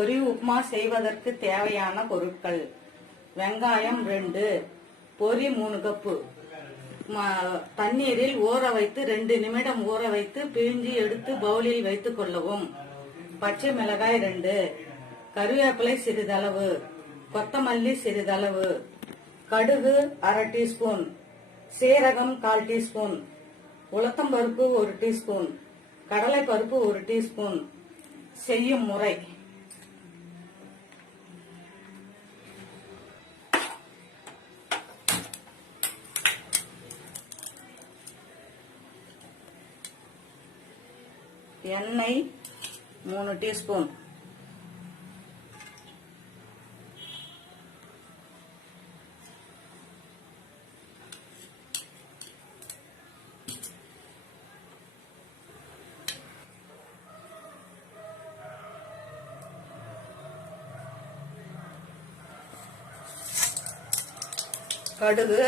பொரி உப்புமா செய்வதற்கு தேவையான பொருட்கள்: வெங்காயம் 2, பொரி 3 கப்பு, தண்ணீரில் ஊற வைத்து 2 நிமிடம் ஊற வைத்து பிழிஞ்சி எடுத்து பவுலில் வைத்துக் கொள்ளவும். பச்சை மிளகாய் 2, கருவேப்பிலை சிறிதளவு, கொத்தமல்லி சிறிதளவு, கடுகு அரை டீஸ்பூன், சீரகம் 1/4 டீஸ்பூன், உளுத்தம்பருப்பு 1 டீஸ்பூன், கடலை பருப்பு 1 டீஸ்பூன். செய்யும் முறை: எண்ணெய் 3 டீஸ்பூன், கடுகு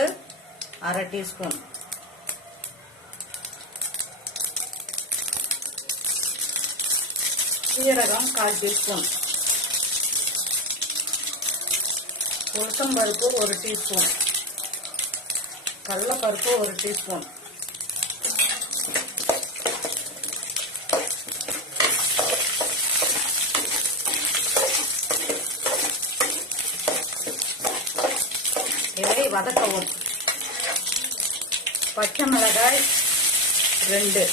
அரை டீஸ்பூன், சீரகம் 1/4 டீஸ்பூன், உளுத்தம்பருப்பு 1 டீஸ்பூன், கடலைப்பருப்பு 1 டீஸ்பூன். இதை வதக்கவும். பச்சை மிளகாய் 2,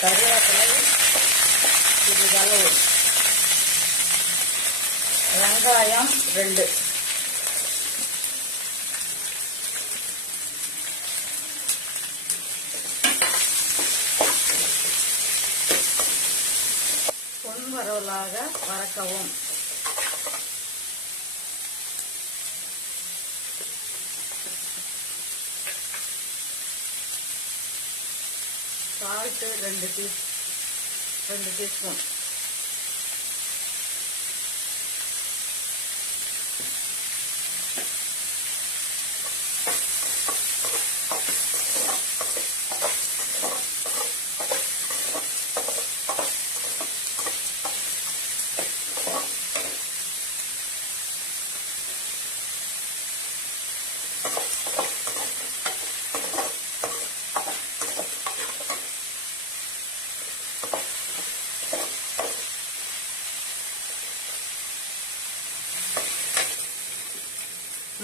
கருவேப்பிலை சிறிதளவு, வெங்காயம் 2, பொன்வரவலாக வதக்கவும். சால்ட் 2 டீஸ்பூன்,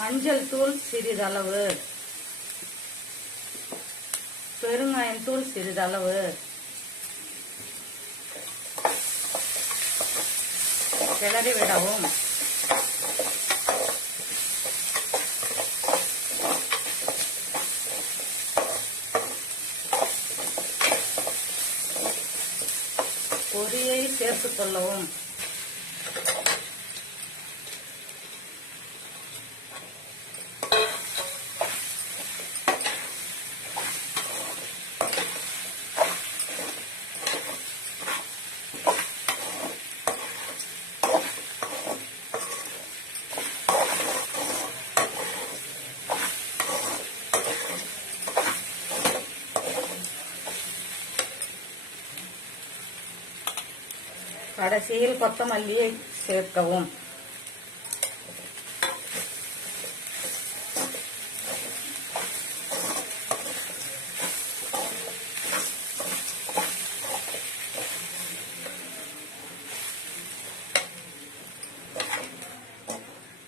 மஞ்சள் தூள் சிறிதளவு, பெருங்காயத்தூள் சிறிதளவு, கிளறி விடவும். பொரியை சேர்த்துக் கொள்ளவும். கடைசியில் கொத்தமல்லியை சேர்க்கவும்.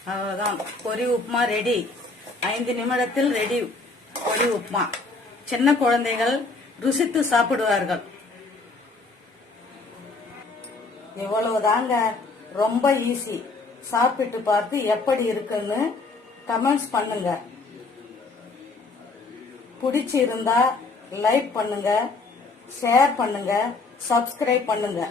அவ்வளவுதான், பொரி உப்புமா ரெடி. 5 நிமிடத்தில் ரெடி பொரி உப்புமா. சின்ன குழந்தைகள் ருசித்து சாப்பிடுவார்கள். இவ்வளவுதாங்க, ரொம்ப ஈஸி. சாப்பிட்டு பார்த்து எப்படி இருக்குன்னு கமெண்ட்ஸ் பண்ணுங்க. பிடிச்சிருந்தா லைக் பண்ணுங்க, ஷேர் பண்ணுங்க, சப்ஸ்கிரைப் பண்ணுங்க.